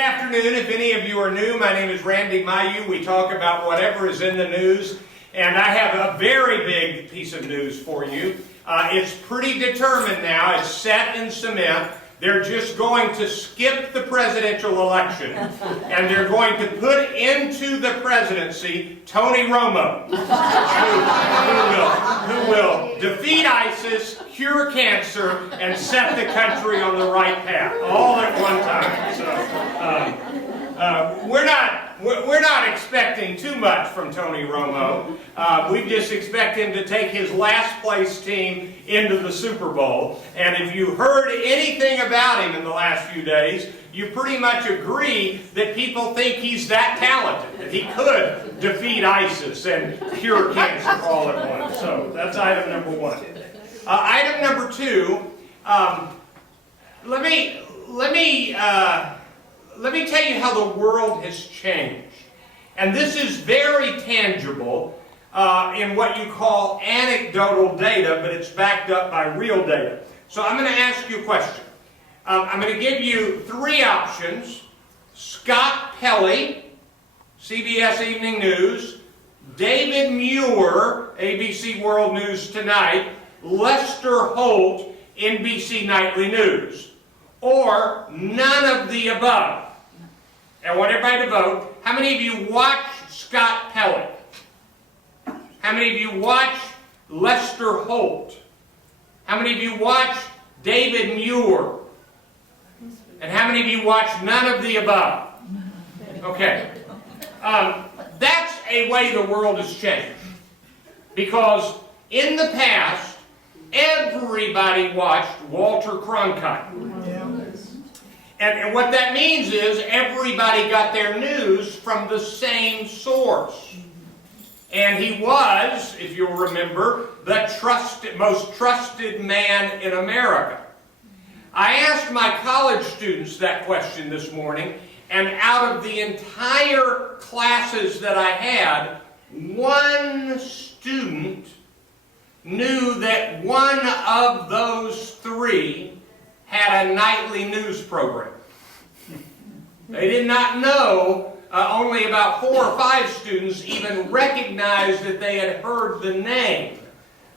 afternoon. If any of you are new, my name is Randy Mayeau. We talk about whatever is in the news, and I have a very big piece of news for you. It's pretty determined now. It's set in cement. They're just going to skip the presidential election, and they're going to put into the presidency Tony Romo, who will defeat ISIS, cure cancer, and set the country on the right path, all at one time. So we're not expecting too much from Tony Romo. We just expect him to take his last place team into the Super Bowl. And if you heard anything about him in the last few days, you pretty much agree that people think he's that talented, that he could defeat ISIS and cure cancer all at once. So that's item number one. Item number two, let me tell you how the world has changed. And this is very tangible in what you call anecdotal data, but it's backed up by real data. So I'm going to ask you a question. I'm going to give you three options. Scott Pelley, CBS Evening News, David Muir, ABC World News Tonight, Lester Holt, NBC Nightly News, or none of the above. I want everybody to vote. How many of you watch Scott Pelley? How many of you watch Lester Holt? How many of you watch David Muir? And how many of you watch none of the above? Okay. That's a way the world has changed. Because in the past, everybody watched Walter Cronkite. And what that means is everybody got their news from the same source. And he was, if you'll remember, the most trusted man in America. I asked my college students that question this morning, and out of the entire classes that I had, one student knew that one of those three had a nightly news program. They did not know, only about 4 or 5 students even recognized that they had heard the name.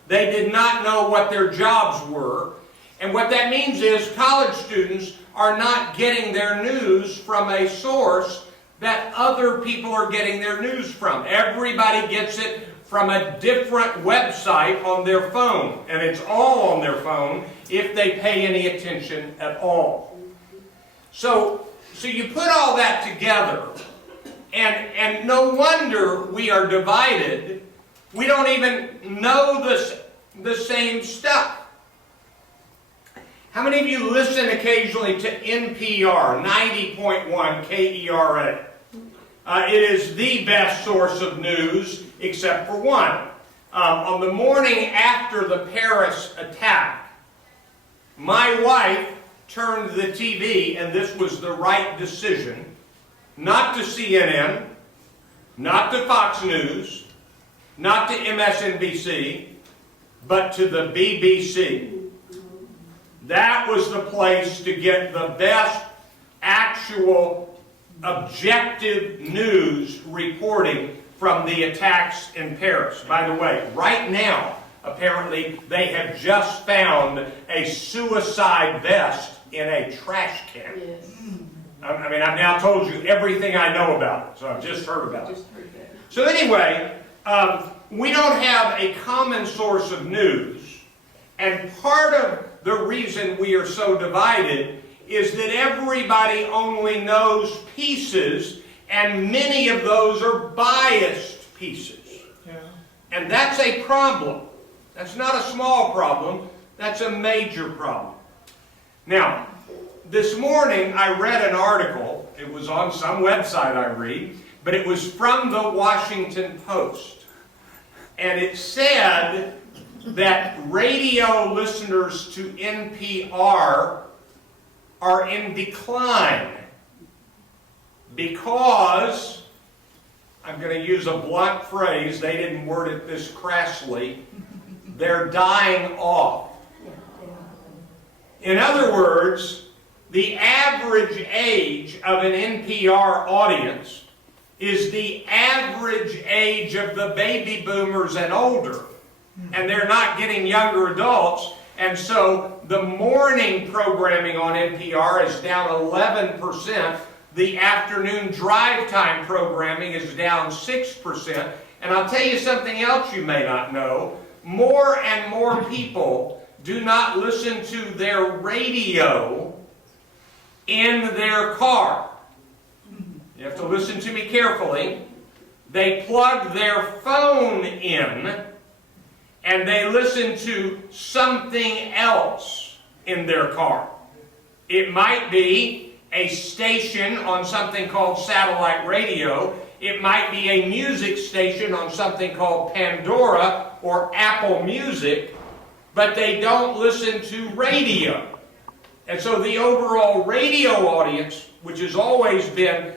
They did not know what their jobs were. And what that means is college students are not getting their news from a source that other people are getting their news from. Everybody gets it from a different website on their phone. And it's all on their phone if they pay any attention at all. So you put all that together, and no wonder we are divided. We don't even know the same stuff. How many of you listen occasionally to NPR, 90.1 KERA? It is the best source of news, except for one. On the morning after the Paris attack, my wife turned the TV, and this was the right decision, not to CNN, not to Fox News, not to MSNBC, but to the BBC. That was the place to get the best actual objective news reporting from the attacks in Paris. By the way, right now, apparently, they have just found a suicide vest in a trash can. Yes. I mean, I've now told you everything I know about it, so I've just heard about it. So anyway, we don't have a common source of news, and part of the reason we are so divided is that everybody only knows pieces, and many of those are biased pieces. Yeah. And that's a problem. That's not a small problem, that's a major problem. Now, this morning I read an article, it was on some website I read, but it was from the Washington Post. And it said that radio listeners to NPR are in decline because, I'm going to use a blunt phrase, they didn't word it this crassly, they're dying off. In other words, The average age of an NPR audience is the average age of the baby boomers and older. And they're not getting younger adults. And so the morning programming on NPR is down 11%. The afternoon drive time programming is down 6%. And I'll tell you something else you may not know. More and more people do not listen to their radio in their car. You have to listen to me carefully. They plug their phone in and they listen to something else in their car. It might be a station on something called satellite radio. It might be a music station on something called Pandora or Apple Music, but they don't listen to radio. And so the overall radio audience, which has always been,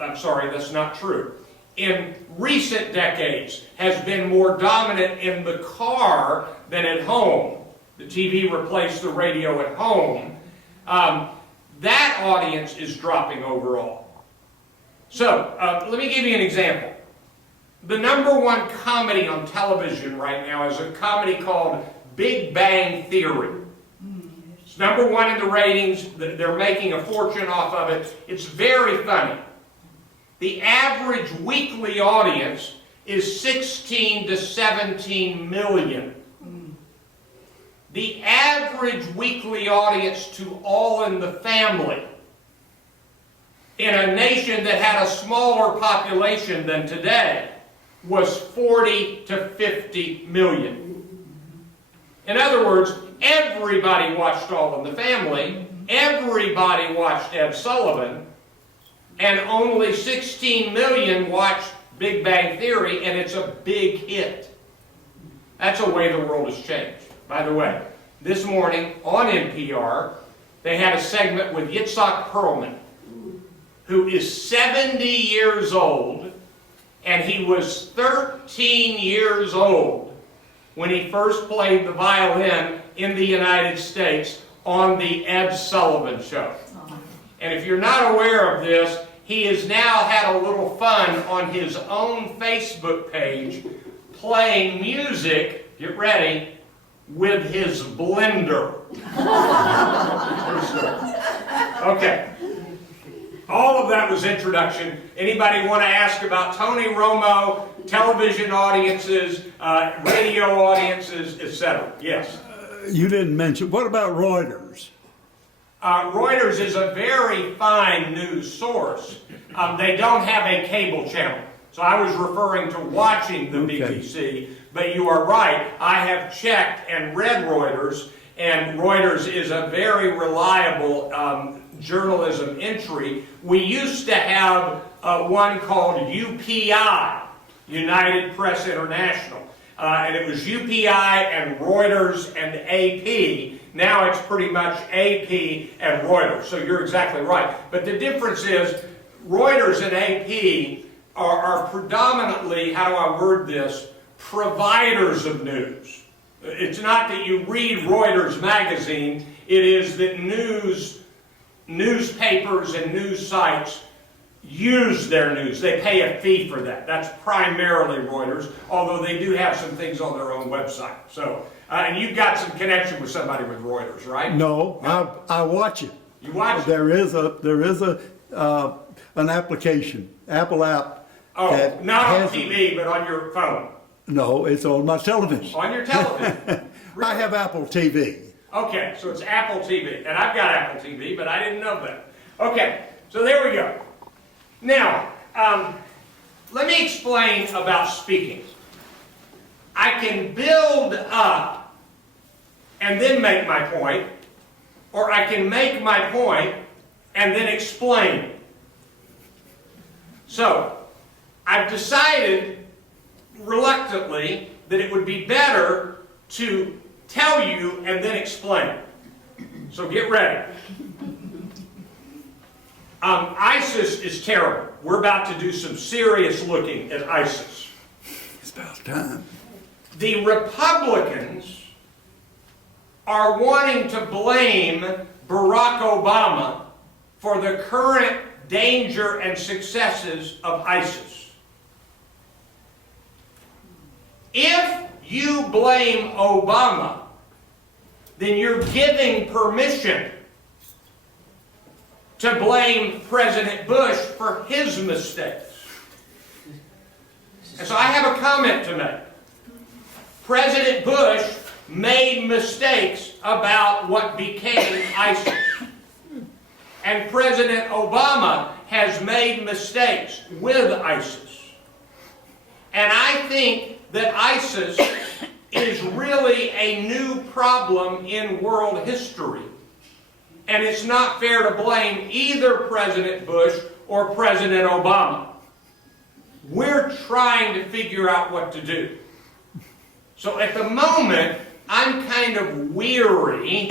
I'm sorry, that's not true, in recent decades has been more dominant in the car than at home. The TV replaced the radio at home. That audience is dropping overall. So, let me give you an example. The #1 comedy on television right now is a comedy called Big Bang Theory. It's #1 in the ratings. They're making a fortune off of it. It's very funny. The average weekly audience is 16 to 17 million. The average weekly audience to All in the Family in a nation that had a smaller population than today was 40 to 50 million. In other words, everybody watched All in the Family, everybody watched Ed Sullivan, and only 16 million watched Big Bang Theory, and it's a big hit. That's the way the world has changed. By the way, this morning on NPR, they had a segment with Yitzhak Perlman, who is 70 years old, and he was 13 years old when he first played the violin in the United States on the Ed Sullivan Show. And if you're not aware of this, he has now had a little fun on his own Facebook page playing music, get ready, with his blender. Okay. All of that was introduction. Anybody want to ask about Tony Romo, television audiences, radio audiences, etc.? Yes? You didn't mention, what about Reuters? Reuters is a very fine news source. They don't have a cable channel. So I was referring to watching the BBC, but you are right. I have checked and read Reuters, and Reuters is a very reliable journalism entry. We used to have one called UPI, United Press International. And it was UPI and Reuters and AP. Now it's pretty much AP and Reuters. So you're exactly right. But the difference is Reuters and AP are predominantly, how do I word this, providers of news. It's not that you read Reuters magazine. It is that newspapers and news sites use their news. They pay a fee for that. That's primarily Reuters, although they do have some things on their own website. So, and you've got some connection with somebody with Reuters, right? No, I watch it. You watch it? There is an application, Apple app. Oh, not on TV, but on your phone. No, it's on my television. On your television? Really? I have Apple TV. Okay, so it's Apple TV. And I've got Apple TV, but I didn't know that. Okay, so there we go. Now, let me explain about speaking. I can build up and then make my point, or I can make my point and then explain. So, I've decided, reluctantly, that it would be better to tell you and then explain. So get ready. ISIS is terrible. We're about to do some serious looking at ISIS. It's about time. The Republicans are wanting to blame Barack Obama for the current danger and successes of ISIS. If you blame Obama, then you're giving permission to blame President Bush for his mistakes. And so I have a comment to make. President Bush made mistakes about what became ISIS. And President Obama has made mistakes with ISIS. And I think that ISIS is really a new problem in world history. And it's not fair to blame either President Bush or President Obama. We're trying to figure out what to do. So at the moment, I'm kind of weary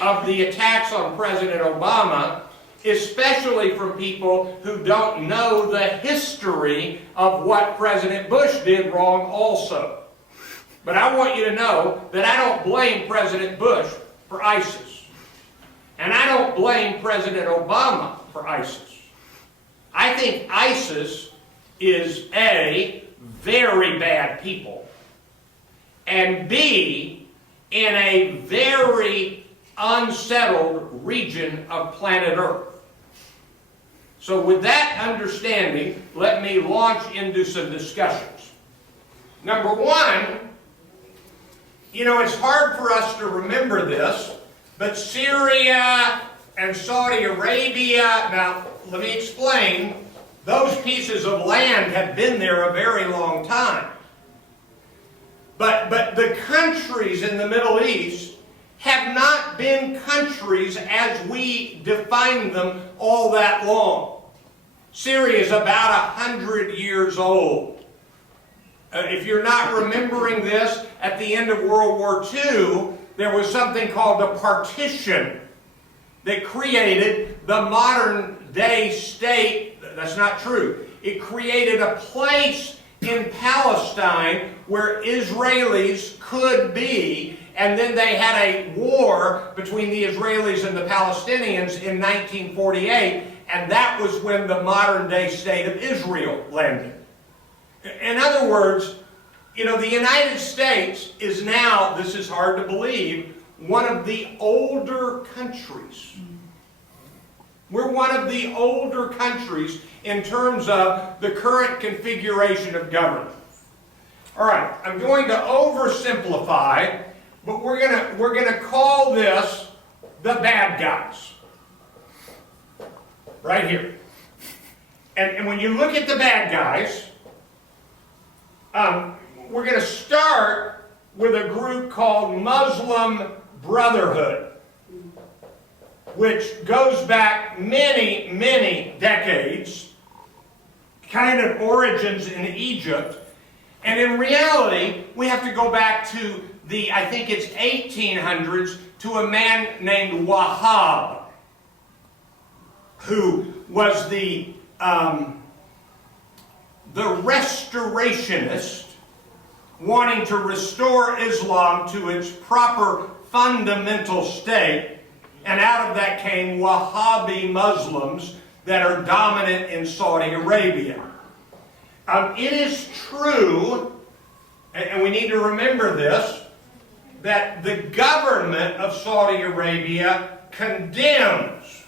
of the attacks on President Obama, especially from people who don't know the history of what President Bush did wrong also. But I want you to know that I don't blame President Bush for ISIS. And I don't blame President Obama for ISIS. I think ISIS is A, very bad people, and B, in a very unsettled region of planet Earth. So with that understanding, let me launch into some discussions. Number one, you know, it's hard for us to remember this, but Syria and Saudi Arabia, now let me explain, those pieces of land have been there a very long time. But the countries in the Middle East have not been countries as we define them all that long. Syria is about 100 years old. If you're not remembering this, at the end of World War II, there was something called a partition that created the modern day state. That's not true. It created a place in Palestine where Israelis could be, and then they had a war between the Israelis and the Palestinians in 1948, and that was when the modern day state of Israel landed. In other words, you know, the United States is now, this is hard to believe, one of the older countries. We're one of the older countries in terms of the current configuration of government. All right, I'm going to oversimplify, but we're gonna call this the bad guys. Right here. And when you look at the bad guys, we're going to start with a group called Muslim Brotherhood, which goes back many, many decades, kind of origins in Egypt. And in reality, we have to go back to the, I think it's 1800s, to a man named Wahhab, who was the restorationist, wanting to restore Islam to its proper fundamental state, and out of that came Wahhabi Muslims that are dominant in Saudi Arabia. It is true, and we need to remember this, that the government of Saudi Arabia condemns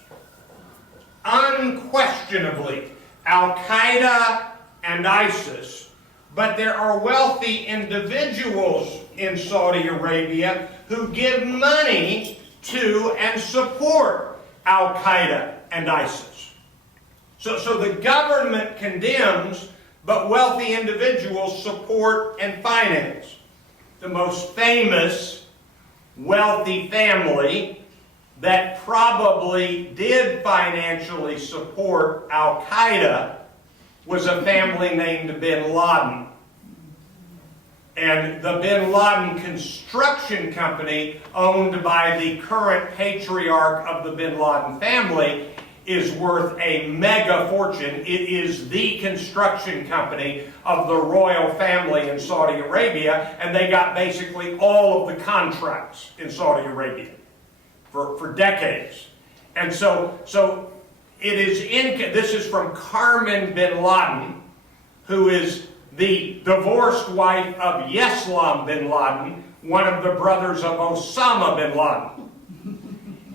unquestionably Al-Qaeda and ISIS, but there are wealthy individuals in Saudi Arabia who give money to and support Al-Qaeda and ISIS. So the government condemns, but wealthy individuals support and finance. The most famous wealthy family that probably did financially support Al-Qaeda was a family named Bin Laden. And the Bin Laden construction company, owned by the current patriarch of the Bin Laden family, is worth a mega fortune. It is the construction company of the royal family in Saudi Arabia, and they got basically all of the contracts in Saudi Arabia. for decades. And so it is this is from Carmen bin Laden, who is the divorced wife of Yeslam bin Laden, one of the brothers of Osama bin Laden.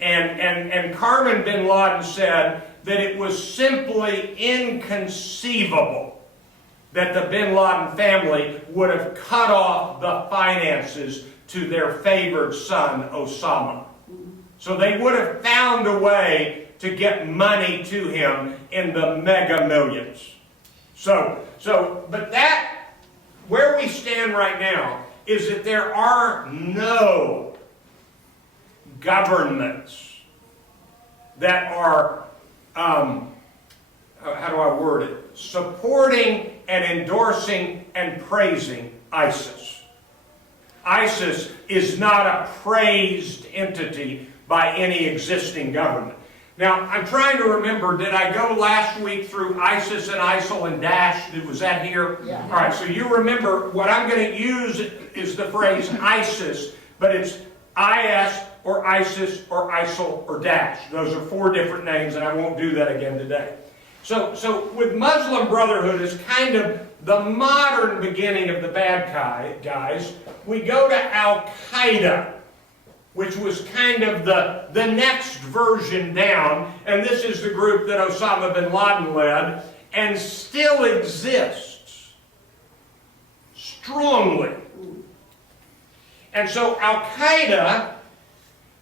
And Carmen bin Laden said that it was simply inconceivable that the bin Laden family would have cut off the finances to their favored son, Osama. So they would have found a way to get money to him in the mega millions. But where we stand right now is that there are no governments that are, how do I word it, supporting and endorsing and praising ISIS. ISIS is not a praised entity by any existing government. Now, I'm trying to remember, did I go last week through ISIS and ISIL and Daesh? Was that here? Yeah. All right, so you remember what I'm going to use is the phrase ISIS, but it's IS or ISIS or ISIL or Daesh. Those are 4 different names, and I won't do that again today. So with Muslim Brotherhood as kind of the modern beginning of the bad guys, we go to Al-Qaeda, which was kind of the next version down, and this is the group that Osama bin Laden led, and still exists strongly. And so Al-Qaeda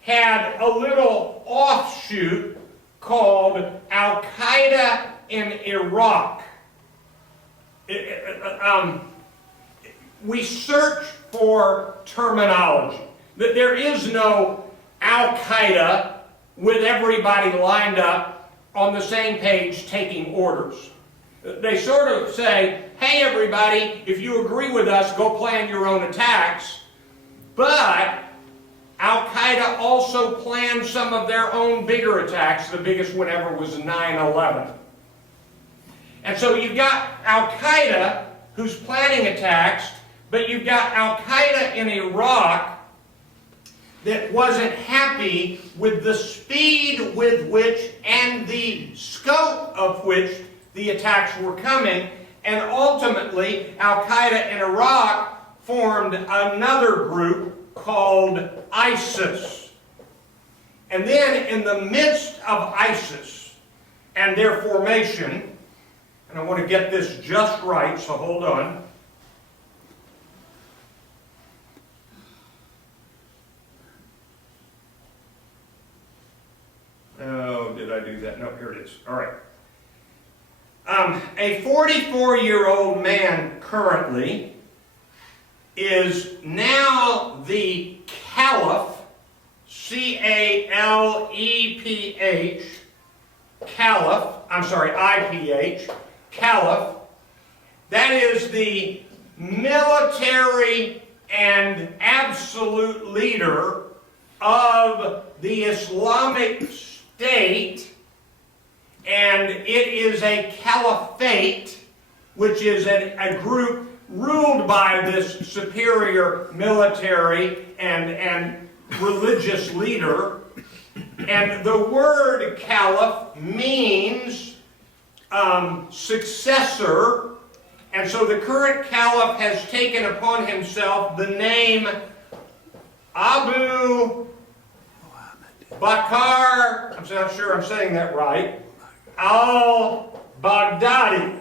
had a little offshoot called Al-Qaeda in Iraq. We search for terminology. That there is no Al-Qaeda with everybody lined up on the same page taking orders. They sort of say, hey everybody, if you agree with us, go plan your own attacks. But Al-Qaeda also planned some of their own bigger attacks. The biggest one ever was 9/11. And so you've got Al-Qaeda who's planning attacks, but you've got Al-Qaeda in Iraq that wasn't happy with the speed with which and the scope of which the attacks were coming, and ultimately Al-Qaeda in Iraq formed another group called ISIS. And then in the midst of ISIS and their formation, and I want to get this just right, so hold on. Oh, did I do that? No, here it is. All right. A 44-year-old man currently is now the Caliph, C-A-L-E-P-H, Caliph, I'm sorry, I-P-H, Caliph. That is the military and absolute leader of the Islamic State, and it is a caliphate, which is a group ruled by this superior military and religious leader. And the word caliph means successor, and so the current caliph has taken upon himself the name Abu Bakr, I'm not sure I'm saying that right, al-Baghdadi.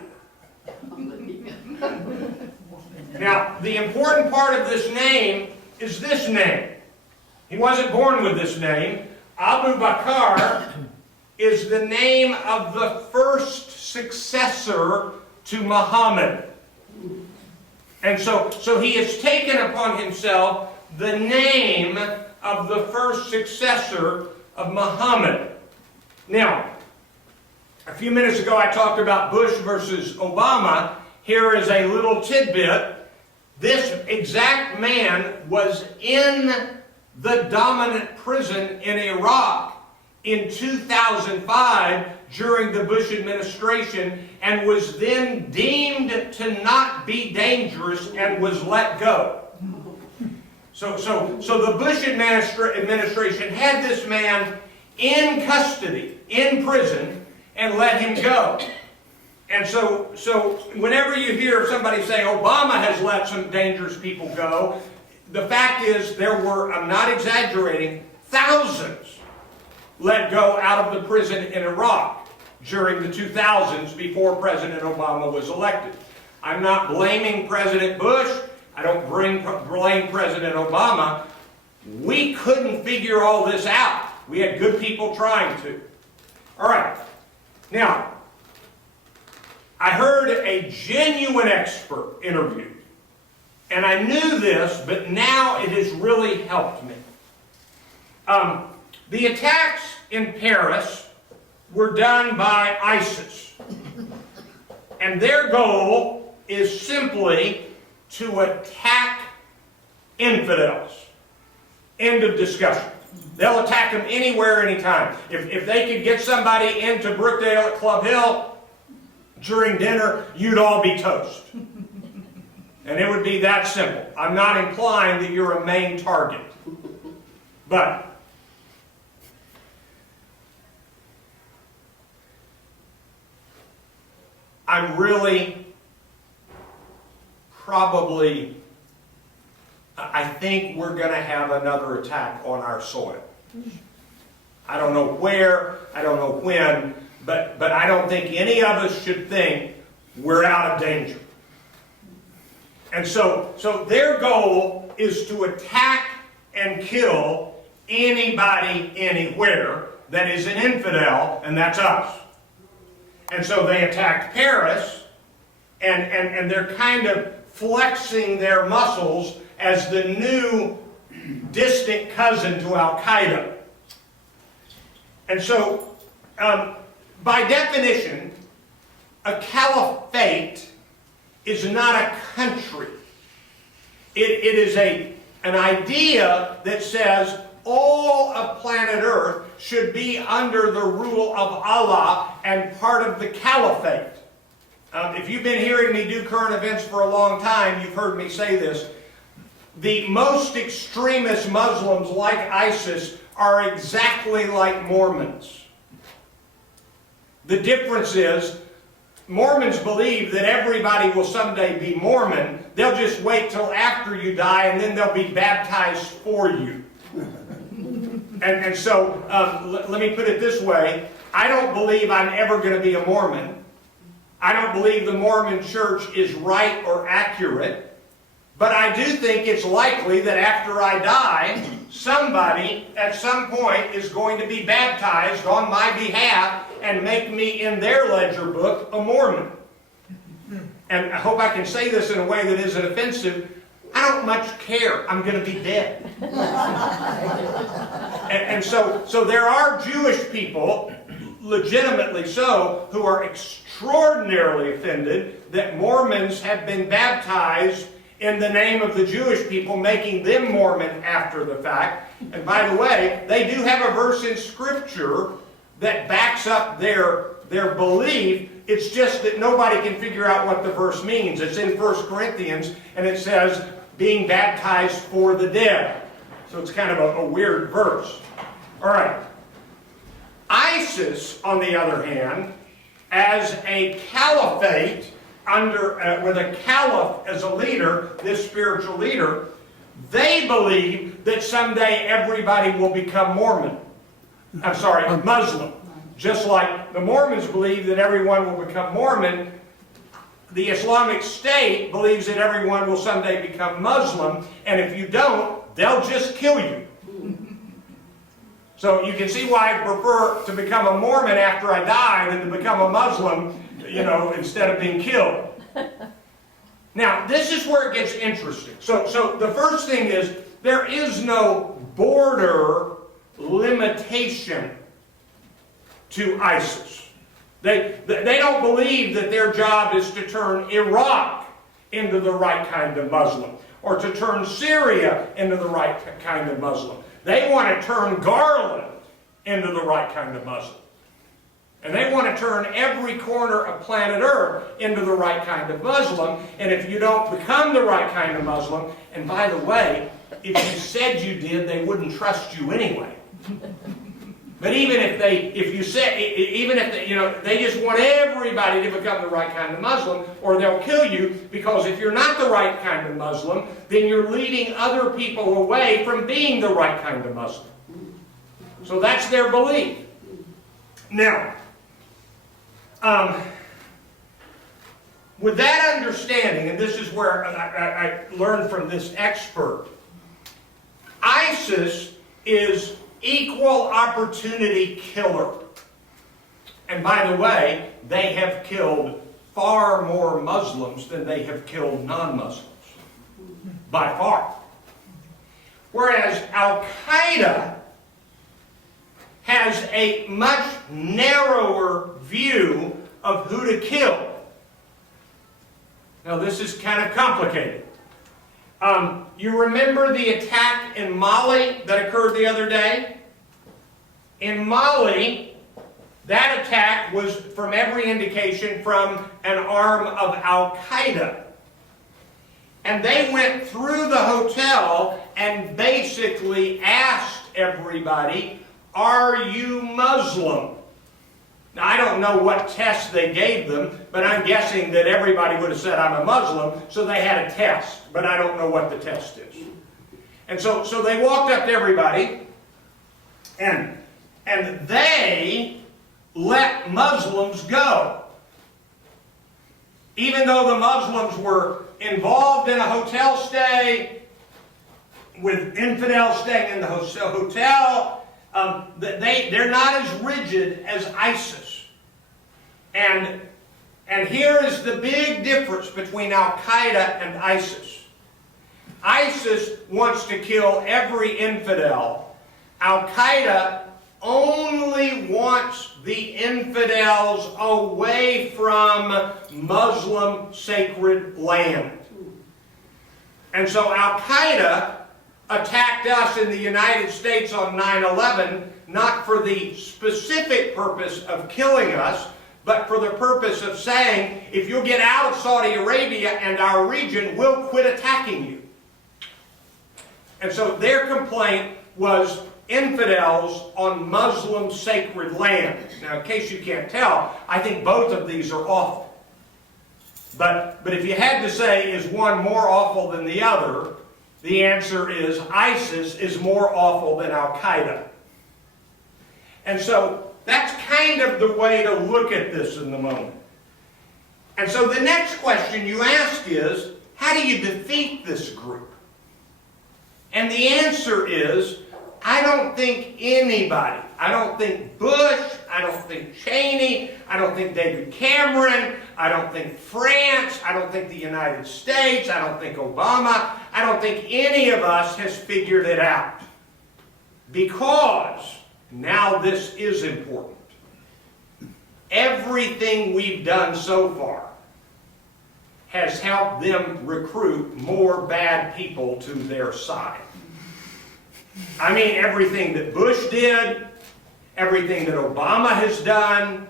Now, the important part of this name is this name. He wasn't born with this name. Abu Bakr is the name of the first successor to Muhammad. And so he has taken upon himself the name of the first successor of Muhammad. Now, a few minutes ago I talked about Bush versus Obama. Here is a little tidbit. This exact man was in the dominant prison in Iraq in 2005 during the Bush administration, and was then deemed to not be dangerous and was let go. So the Bush administration had this man in custody, in prison, and let him go. And so whenever you hear somebody say Obama has let some dangerous people go, the fact is there were, I'm not exaggerating, thousands let go out of the prison in Iraq during the 2000s before President Obama was elected. I'm not blaming President Bush. I don't blame President Obama. We couldn't figure all this out. We had good people trying to. All right. Now, I heard a genuine expert interviewed. And I knew this, but now it has really helped me. The attacks in Paris were done by ISIS. And their goal is simply to attack infidels. End of discussion. They'll attack them anywhere, anytime. If they could get somebody into Brookdale at Club Hill during dinner, you'd all be toast. And it would be that simple. I'm not implying that you're a main target. But I'm really probably, I think we're going to have another attack on our soil. I don't know where, I don't know when, but I don't think any of us should think we're out of danger. And so their goal is to attack and kill anybody, anywhere that is an infidel, and that's us. And so they attacked Paris, and they're kind of flexing their muscles as the new distant cousin to Al-Qaeda. And so, by definition, a caliphate is not a country. It is an idea that says all of planet Earth should be under the rule of Allah and part of the caliphate. If you've been hearing me do current events for a long time, you've heard me say this. The most extremist Muslims, like ISIS, are exactly like Mormons. The difference is, Mormons believe that everybody will someday be Mormon. They'll just wait till after you die, and then they'll be baptized for you. And so, let me put it this way. I don't believe I'm ever going to be a Mormon. I don't believe the Mormon church is right or accurate. But I do think it's likely that after I die, somebody at some point is going to be baptized on my behalf and make me in their ledger book a Mormon. And I hope I can say this in a way that isn't offensive. I don't much care. I'm going to be dead. and so there are Jewish people, legitimately so, who are extraordinarily offended that Mormons have been baptized in the name of the Jewish people, making them Mormon after the fact. And by the way, they do have a verse in Scripture that backs up their belief. It's just that nobody can figure out what the verse means. It's in 1 Corinthians, and it says, being baptized for the dead. So it's kind of a weird verse. All right. ISIS, on the other hand, as a caliphate, with a caliph as a leader, this spiritual leader, they believe that someday everybody will become Mormon. I'm sorry, Muslim. Just like the Mormons believe that everyone will become Mormon, the Islamic State believes that everyone will someday become Muslim, and if you don't, they'll just kill you. So you can see why I prefer to become a Mormon after I die than to become a Muslim, instead of being killed. Now, this is where it gets interesting. So the first thing is, there is no border limitation to ISIS. They don't believe that their job is to turn Iraq into the right kind of Muslim, or to turn Syria into the right kind of Muslim. They want to turn Garland into the right kind of Muslim. And they want to turn every corner of planet Earth into the right kind of Muslim. And if you don't become the right kind of Muslim, and by the way, if you said you did, they wouldn't trust you anyway. But even if they just want everybody to become the right kind of Muslim, or they'll kill you, because if you're not the right kind of Muslim, then you're leading other people away from being the right kind of Muslim. So that's their belief. Now, with that understanding, and this is where I learned from this expert, ISIS is equal opportunity killer. And by the way, they have killed far more Muslims than they have killed non-Muslims. By far. Whereas Al-Qaeda has a much narrower view of who to kill. Now this is kind of complicated. You remember the attack in Mali that occurred the other day? In Mali, that attack was, from every indication, from an arm of Al-Qaeda. And they went through the hotel and basically asked everybody, "Are you Muslim?" Now, I don't know what test they gave them, but I'm guessing that everybody would have said, "I'm a Muslim," so they had a test, but I don't know what the test is. And so they walked up to everybody, and they let Muslims go. Even though the Muslims were involved in a hotel stay, with infidels staying in the hotel, they're not as rigid as ISIS. And here is the big difference between Al-Qaeda and ISIS. ISIS wants to kill every infidel. Al-Qaeda only wants the infidels away from Muslim sacred land. And so Al-Qaeda attacked us in the United States on 9/11, not for the specific purpose of killing us, but for the purpose of saying, if you'll get out of Saudi Arabia and our region, we'll quit attacking you. And so their complaint was infidels on Muslim sacred land. Now, in case you can't tell, I think both of these are awful. But if you had to say, is one more awful than the other, the answer is ISIS is more awful than Al-Qaeda. And so that's kind of the way to look at this in the moment. And so the next question you ask is, how do you defeat this group? And the answer is, I don't think anybody, I don't think Bush, I don't think Cheney, I don't think David Cameron, I don't think France, I don't think the United States, I don't think Obama, I don't think any of us has figured it out. Because, now this is important, everything we've done so far has helped them recruit more bad people to their side. I mean, everything that Bush did, everything that Obama has done,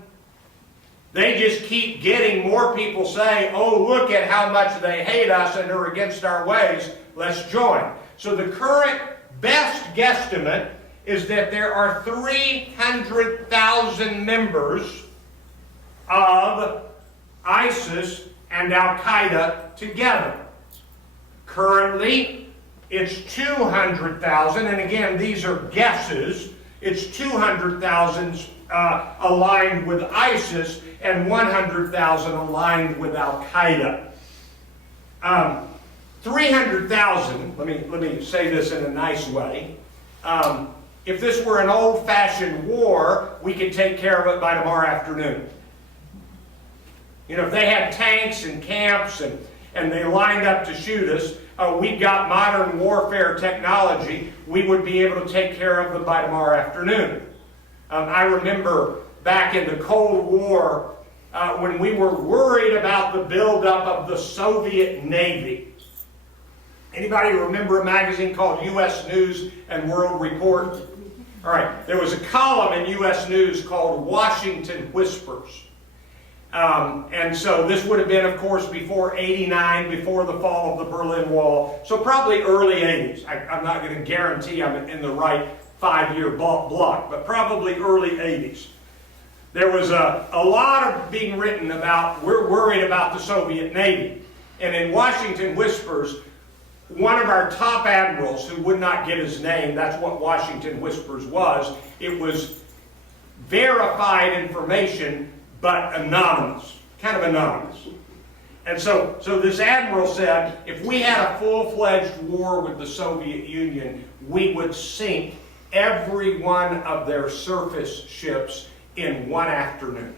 they just keep getting more people saying, "Oh, look at how much they hate us and are against our ways, let's join." So the current best guesstimate is that there are 300,000 members of ISIS and Al-Qaeda together. Currently, it's 200,000, and again, these are guesses. It's 200,000 aligned with ISIS and 100,000 aligned with Al-Qaeda. 300,000, let me say this in a nice way. If this were an old-fashioned war, we could take care of it by tomorrow afternoon. You know, if they had tanks and camps and they lined up to shoot us, we've got modern warfare technology, we would be able to take care of them by tomorrow afternoon. I remember back in the Cold War when we were worried about the buildup of the Soviet Navy. Anybody remember a magazine called U.S. News and World Report? All right, there was a column in U.S. News called Washington Whispers. And so this would have been, of course, before '89, before the fall of the Berlin Wall. So probably early '80s. I'm not going to guarantee I'm in the right 5-year block, but probably early '80s. There was a lot of being written about, we're worried about the Soviet Navy. And in Washington Whispers, one of our top admirals, who would not give his name, that's what Washington Whispers was, it was verified information, but anonymous, kind of anonymous. And so this admiral said, if we had a full-fledged war with the Soviet Union, we would sink every one of their surface ships in one afternoon.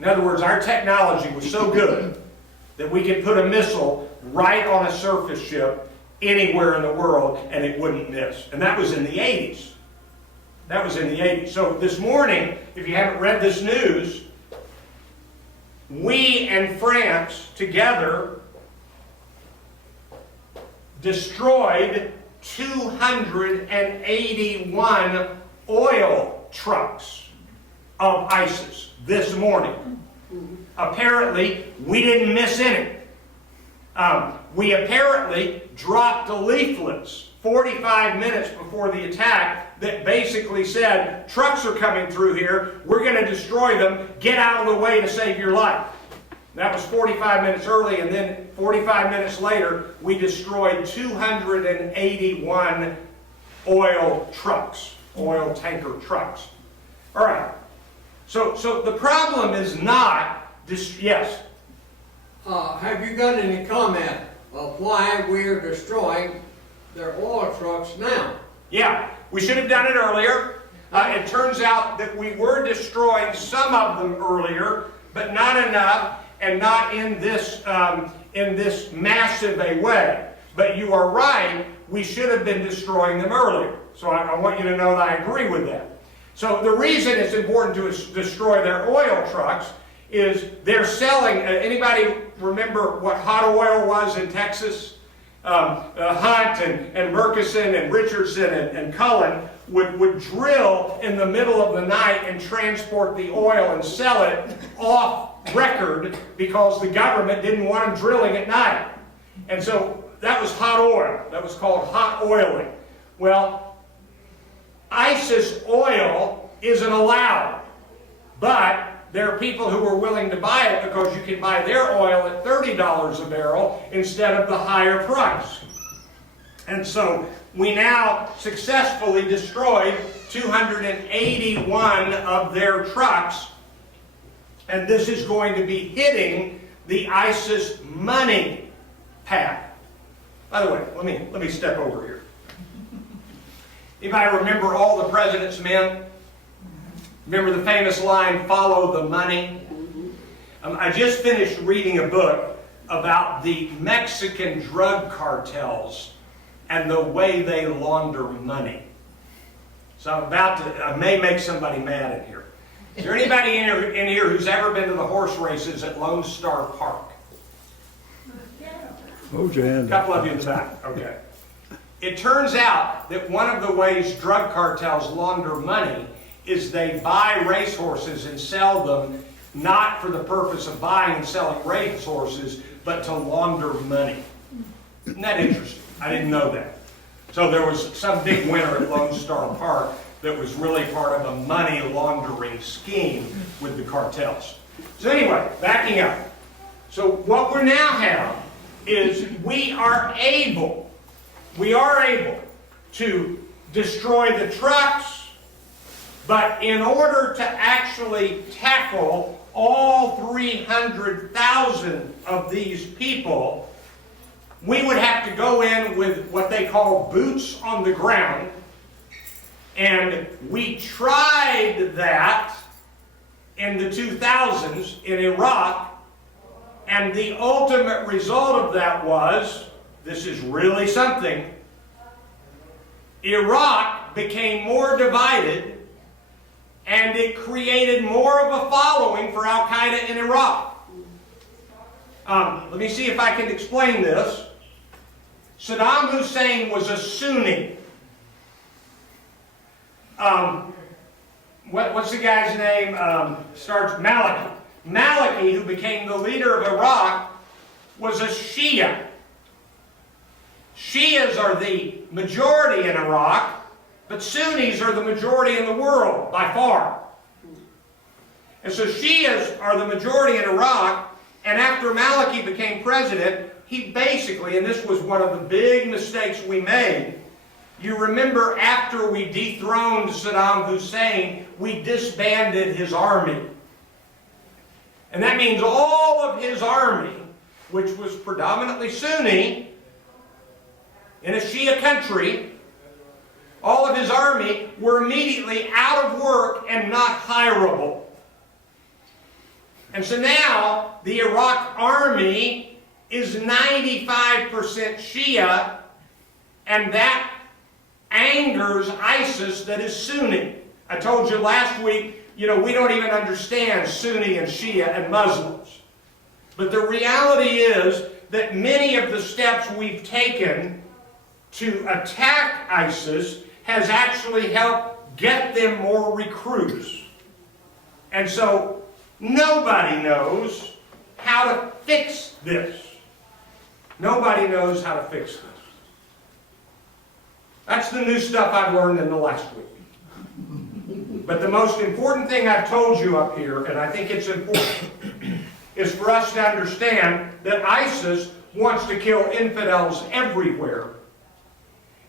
In other words, our technology was so good that we could put a missile right on a surface ship anywhere in the world and it wouldn't miss. And that was in the 80s. That was in the 80s. So this morning, if you haven't read this news, we and France together destroyed 281 oil trucks of ISIS this morning. Apparently, we didn't miss any. We apparently dropped the leaflets 45 minutes before the attack that basically said, trucks are coming through here, we're going to destroy them, get out of the way to save your life. That was 45 minutes early, and then 45 minutes later, we destroyed 281 oil trucks, oil tanker trucks. All right, so the problem is not, yes? Have you got any comment of why we're destroying their oil trucks now? Yeah, we should have done it earlier. It turns out that we were destroying some of them earlier, but not enough, and not in this massive a way. But you are right, we should have been destroying them earlier. So I want you to know that I agree with that. So the reason it's important to destroy their oil trucks is they're selling, anybody remember what hot oil was in Texas? Hunt and Murchison and Richardson and Cullen would drill in the middle of the night and transport the oil and sell it off record because the government didn't want them drilling at night. And so that was hot oil. That was called hot oiling. Well, ISIS oil isn't allowed, but there are people who are willing to buy it because you can buy their oil at $30 a barrel instead of the higher price. And so we now successfully destroyed 281 of their trucks, and this is going to be hitting the ISIS money path. By the way, let me step over here. Anybody remember All the President's Men? Remember the famous line, follow the money? I just finished reading a book about the Mexican drug cartels and the way they launder money. So I may make somebody mad in here. Is there anybody in here who's ever been to the horse races at Lone Star Park? Hold your hand A couple of you in the back, okay. It turns out that one of the ways drug cartels launder money is they buy racehorses and sell them not for the purpose of buying and selling racehorses, but to launder money. Isn't that interesting? I didn't know that. So there was some big winner at Lone Star Park that was really part of a money laundering scheme with the cartels. So anyway, backing up. So what we now have is we are able to destroy the trucks, but in order to actually tackle all 300,000 of these people, we would have to go in with what they call boots on the ground. And we tried that in the 2000s in Iraq, and the ultimate result of that was, this is really something, Iraq became more divided, and it created more of a following for Al-Qaeda in Iraq. Let me see if I can explain this. Saddam Hussein was a Sunni. what's the guy's name? Starts Maliki. Maliki, who became the leader of Iraq, was a Shia. Shias are the majority in Iraq, but Sunnis are the majority in the world, by far. And so Shias are the majority in Iraq, and after Maliki became president, he basically, and this was one of the big mistakes we made, you remember after we dethroned Saddam Hussein, we disbanded his army. And that means all of his army, which was predominantly Sunni, in a Shia country, all of his army were immediately out of work and not hireable. And so now the Iraq army is 95% Shia, and that angers ISIS that is Sunni. I told you last week, we don't even understand Sunni and Shia and Muslims. But the reality is that many of the steps we've taken to attack ISIS has actually helped get them more recruits. And so nobody knows how to fix this. Nobody knows how to fix this. That's the new stuff I've learned in the last week. But the most important thing I've told you up here, and I think it's important, is for us to understand that ISIS wants to kill infidels everywhere.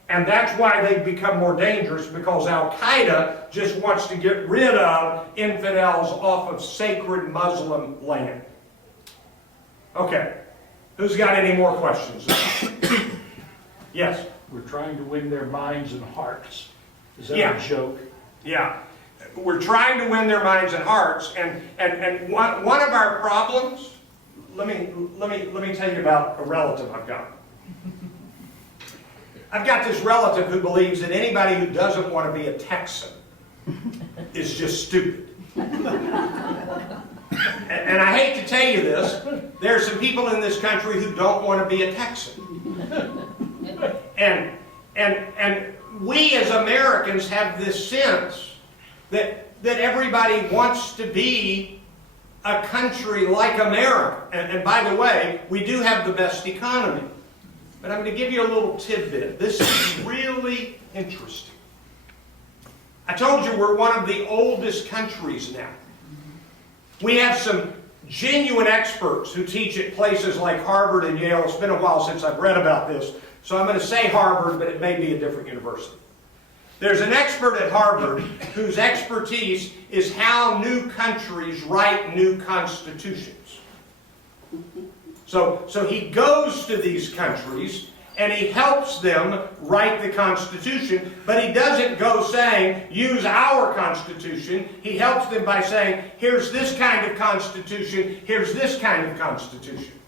And that's why they've become more dangerous, because Al-Qaeda just wants to get rid of infidels off of sacred Muslim land. Okay, who's got any more questions? Yes? We're trying to win their minds and hearts. Is that Yeah. a joke? Yeah. We're trying to win their minds and hearts, and one of our problems, let me tell you about a relative I've got. I've got this relative who believes that anybody who doesn't want to be a Texan is just stupid. And I hate to tell you this, there are some people in this country who don't want to be a Texan. And we as Americans have this sense that everybody wants to be a country like America. And by the way, we do have the best economy. But I'm going to give you a little tidbit. This is really interesting. I told you we're one of the oldest countries now. We have some genuine experts who teach at places like Harvard and Yale. It's been a while since I've read about this, so I'm going to say Harvard, but it may be a different university. There's an expert at Harvard whose expertise is how new countries write new constitutions. So he goes to these countries and he helps them write the Constitution, but he doesn't go saying, use our Constitution. He helps them by saying, here's this kind of Constitution, here's this kind of Constitution.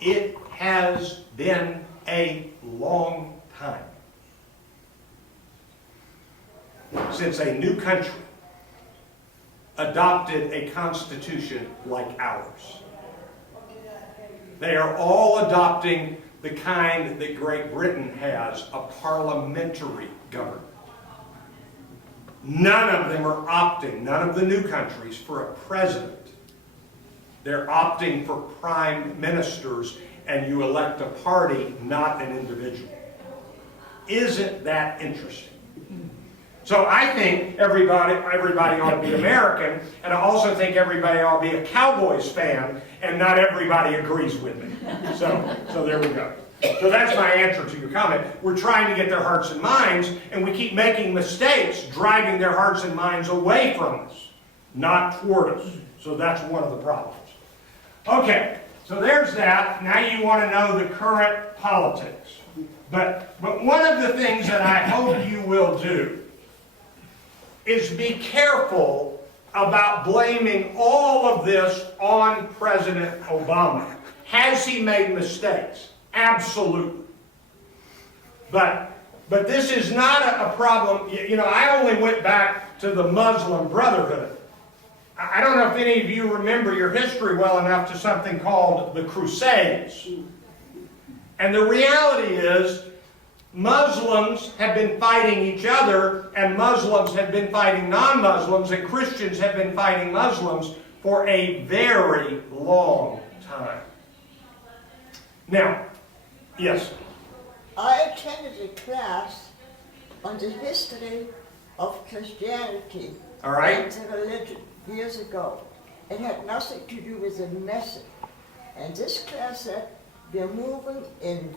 It has been a long time since a new country adopted a Constitution like ours. They are all adopting the kind that Great Britain has, a parliamentary government. None of them are opting, none of the new countries, for a president. They're opting for prime ministers, and you elect a party, not an individual. Isn't that interesting? So I think everybody ought to be American, and I also think everybody ought to be a Cowboys fan, and not everybody agrees with me. So there we go. So that's my answer to your comment. We're trying to get their hearts and minds, and we keep making mistakes driving their hearts and minds away from us, not toward us. So that's one of the problems. Okay, so there's that. Now you want to know the current politics. But one of the things that I hope you will do is be careful about blaming all of this on President Obama. Has he made mistakes? Absolutely. But this is not a problem. I only went back to the Muslim Brotherhood. I don't know if any of you remember your history well enough to something called the Crusades. And the reality is, Muslims have been fighting each other, and Muslims have been fighting non-Muslims, and Christians have been fighting Muslims for a very long time. Now, yes? I attended a class on the history of Christianity All right. and the religion years ago. It had nothing to do with the message. And this class said we're moving in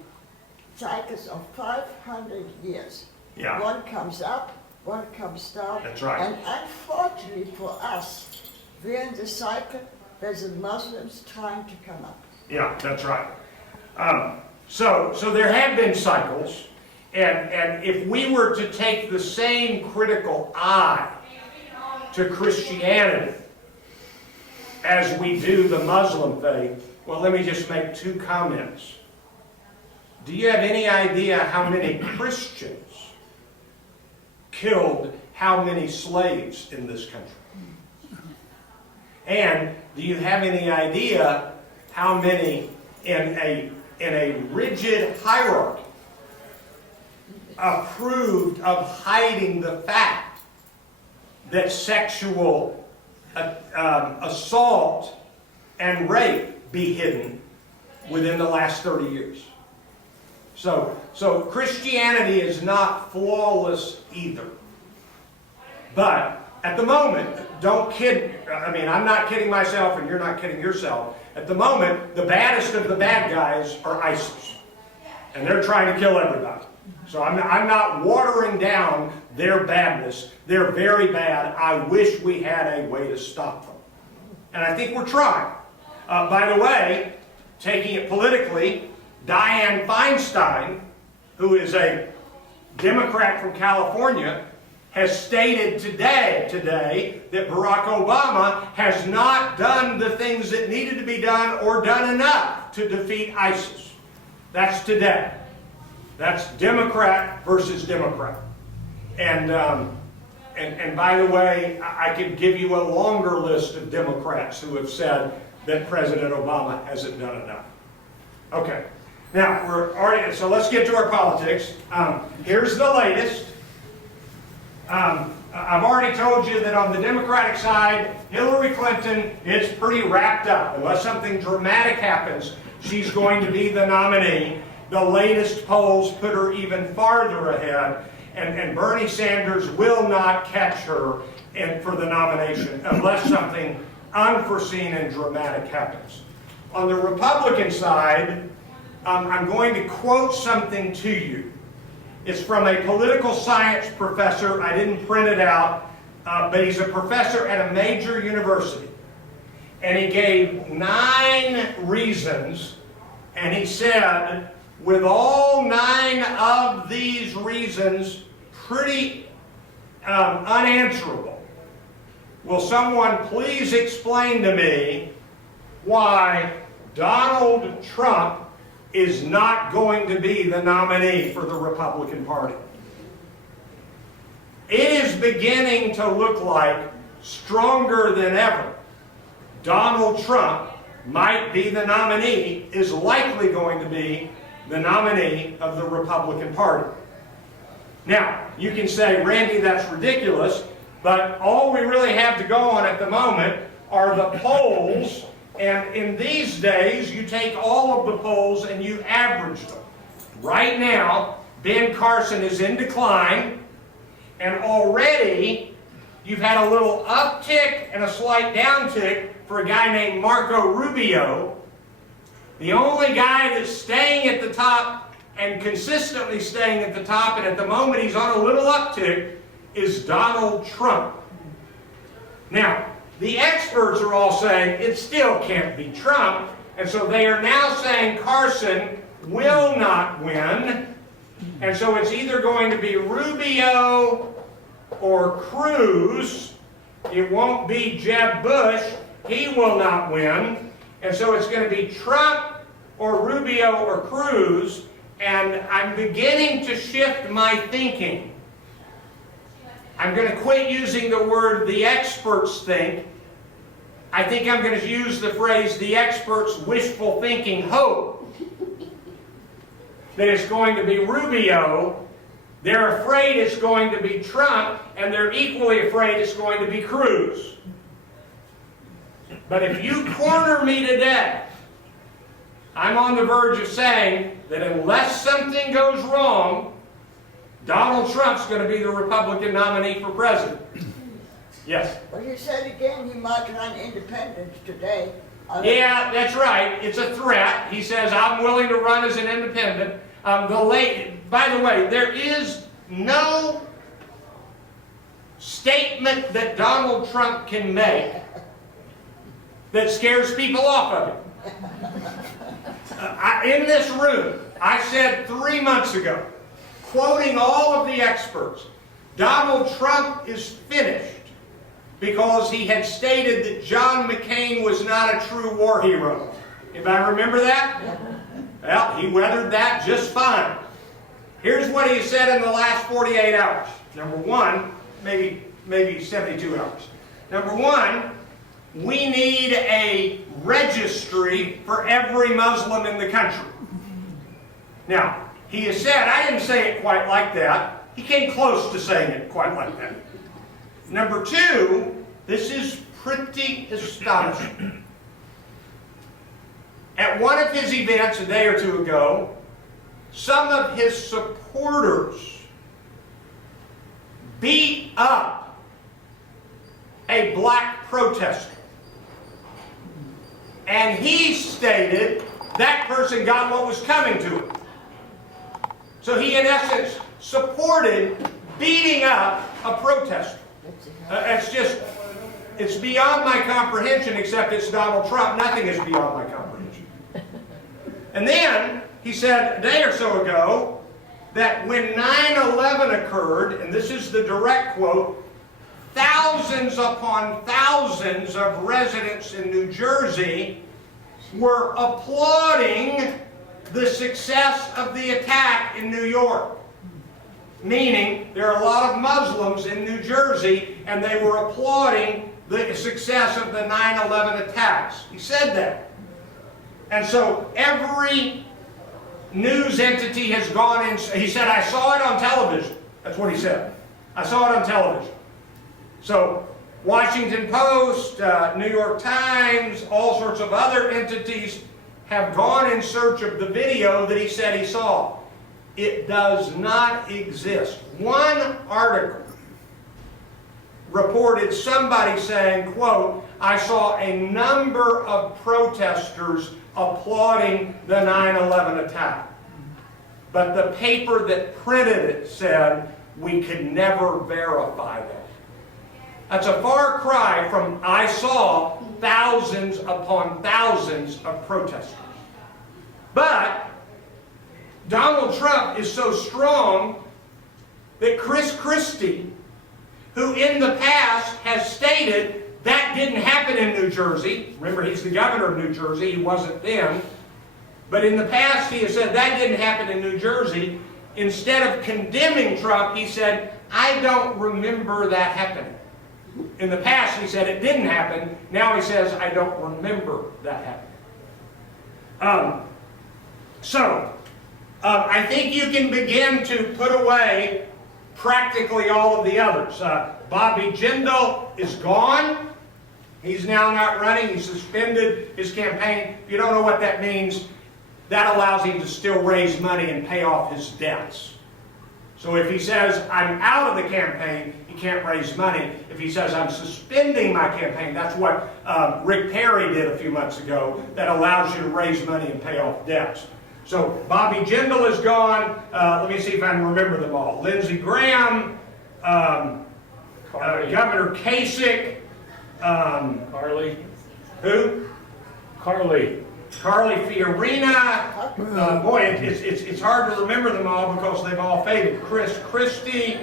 cycles of 500 years. Yeah. One comes up, one comes down. That's right. And unfortunately for us, we're in the cycle where the Muslims trying to come up. Yeah, that's right. So there have been cycles, and if we were to take the same critical eye to Christianity as we do the Muslim faith, well, let me just make two comments. Do you have any idea how many Christians killed how many slaves in this country? And do you have any idea how many in a rigid hierarchy approved of hiding the fact that sexual assault and rape be hidden within the last 30 years? So Christianity is not flawless either. But at the moment, don't kid, I mean, I'm not kidding myself and you're not kidding yourself. At the moment, the baddest of the bad guys are ISIL. And they're trying to kill everybody. So I'm not watering down their badness. They're very bad. I wish we had a way to stop them. And I think we're trying. By the way, taking it politically, Dianne Feinstein, who is a Democrat from California, has stated today that Barack Obama has not done the things that needed to be done or done enough to defeat ISIS. That's today. That's Democrat versus Democrat. And by the way, I could give you a longer list of Democrats who have said that President Obama hasn't done enough. Okay. Now, so let's get to our politics. Here's the latest. I've already told you that on the Democratic side, Hillary Clinton is pretty wrapped up. Unless something dramatic happens, she's going to be the nominee. The latest polls put her even farther ahead, and Bernie Sanders will not catch her for the nomination unless something unforeseen and dramatic happens. On the Republican side, I'm going to quote something to you. It's from a political science professor. I didn't print it out, but he's a professor at a major university. And he gave 9 reasons, and he said, with all 9 of these reasons pretty unanswerable, will someone please explain to me why Donald Trump is not going to be the nominee for the Republican Party? It is beginning to look like, stronger than ever, Donald Trump might be the nominee, is likely going to be the nominee of the Republican Party. Now, you can say, Randy, that's ridiculous, but all we really have to go on at the moment are the polls. And in these days, you take all of the polls and you average them. Right now, Ben Carson is in decline, and already you've had a little uptick and a slight downtick for a guy named Marco Rubio. The only guy that's staying at the top and consistently staying at the top, and at the moment he's on a little uptick, is Donald Trump. Now, the experts are all saying it still can't be Trump, and so they are now saying Carson will not win, and so it's either going to be Rubio or Cruz. It won't be Jeb Bush. He will not win, and so it's going to be Trump or Rubio or Cruz, and I'm beginning to shift my thinking. I'm going to quit using the word the experts think. I think I'm going to use the phrase the experts' wishful thinking hope that it's going to be Rubio. They're afraid it's going to be Trump, and they're equally afraid it's going to be Cruz. But if you corner me today, I'm on the verge of saying that unless something goes wrong, Donald Trump's going to be the Republican nominee for president. Yes? Well, he said again he might run independent today. Yeah, that's right. It's a threat. He says, I'm willing to run as an independent. By the way, there is no statement that Donald Trump can make that scares people off of it. In this room, I said 3 months ago, quoting all of the experts, Donald Trump is finished because he had stated that John McCain was not a true war hero. Anybody remember that? Well, he weathered that just fine. Here's what he said in the last 48 hours. Number one, maybe 72 hours. Number one, we need a registry for every Muslim in the country. Now, he has said, I didn't say it quite like that. He came close to saying it quite like that. Number two, this is pretty astonishing. At one of his events a day or two ago, some of his supporters beat up a black protester. And he stated that person got what was coming to him. So he, in essence, supported beating up a protester. It's beyond my comprehension, except it's Donald Trump. Nothing is beyond my comprehension. And then he said a day or so ago that when 9/11 occurred, and this is the direct quote, thousands upon thousands of residents in New Jersey were applauding the success of the attack in New York. Meaning, there are a lot of Muslims in New Jersey, and they were applauding the success of the 9/11 attacks. He said that. And so every news entity has gone in. He said, I saw it on television. That's what he said. I saw it on television. So, Washington Post, New York Times, all sorts of other entities have gone in search of the video that he said he saw. It does not exist. One article reported somebody saying, quote, I saw a number of protesters applauding the 9/11 attack. But the paper that printed it said, we could never verify that. That's a far cry from I saw thousands upon thousands of protesters. But Donald Trump is so strong that Chris Christie, who in the past has stated that didn't happen in New Jersey. Remember, he's the governor of New Jersey. He wasn't then. But in the past, he has said that didn't happen in New Jersey. Instead of condemning Trump, he said, I don't remember that happening. In the past, he said it didn't happen. Now he says, I don't remember that happening. I think you can begin to put away practically all of the others. Bobby Jindal is gone. He's now not running. He suspended his campaign. If you don't know what that means, that allows him to still raise money and pay off his debts. So if he says, I'm out of the campaign, he can't raise money. If he says, I'm suspending my campaign, that's what Rick Perry did a few months ago, that allows you to raise money and pay off debts. So Bobby Jindal is gone. Let me see if I can remember them all. Lindsey Graham, Governor Kasich, Carly. Who? Carly Fiorina. Boy, it's hard to remember them all because they've all faded. Chris Christie,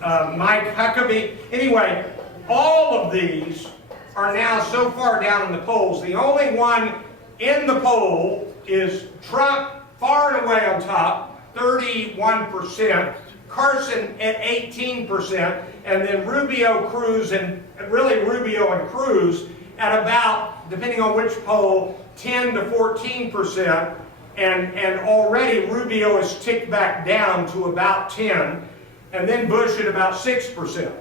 Mike Huckabee. Anyway, all of these are now so far down in the polls. The only one in the poll is Trump, far and away on top, 31%. Carson at 18%, and then Rubio, Cruz, and really Rubio and Cruz at about, depending on which poll, 10 to 14%. and already Rubio has ticked back down to about 10, and then Bush at about 6%.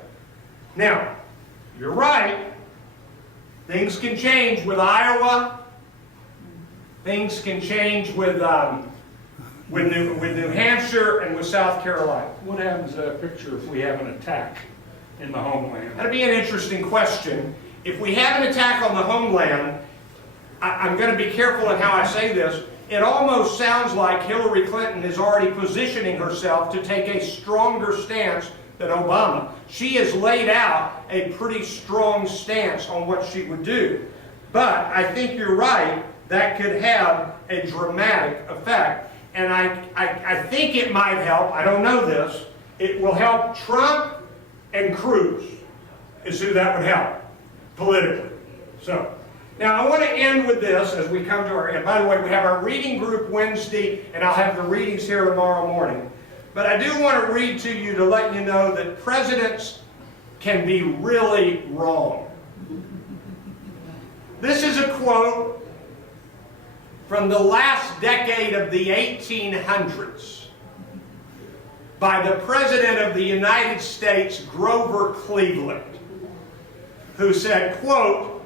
Now, you're right. Things can change with Iowa. Things can change with New Hampshire and with South Carolina. What happens to that picture if we have an attack in the homeland? That'd be an interesting question. If we have an attack on the homeland, I'm going to be careful in how I say this. It almost sounds like Hillary Clinton is already positioning herself to take a stronger stance than Obama. She has laid out a pretty strong stance on what she would do. But I think you're right, that could have a dramatic effect. And I think it might help, I don't know this, it will help Trump and Cruz, is who that would help, politically. So, now I want to end with this as we come to our end. By the way, we have our reading group Wednesday, and I'll have the readings here tomorrow morning. But I do want to read to you to let you know that presidents can be really wrong. This is a quote from the last decade of the 1800s by the President of the United States, Grover Cleveland, who said, quote,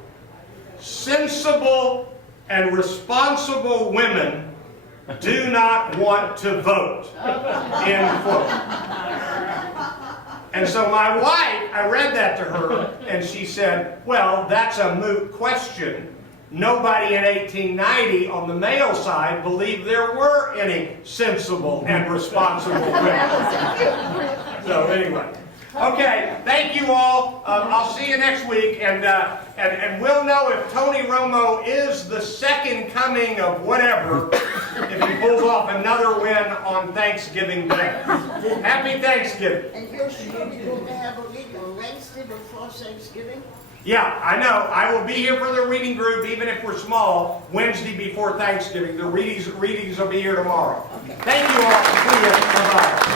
"Sensible and responsible women do not want to vote," end quote. And so my wife, I read that to her, and she said, well, that's a moot question. Nobody in 1890 on the male side believed there were any sensible and responsible women. So anyway. Okay, thank you all. I'll see you next week, and we'll know if Tony Romo is the second coming of whatever if he pulls off another win on Thanksgiving Day. Happy Thanksgiving. And you're sure you're going to have a meeting on Wednesday before Thanksgiving? Yeah, I know. I will be here for the reading group, even if we're small, Wednesday before Thanksgiving. The readings will be here tomorrow. Okay. Thank you all. See you. Bye-bye.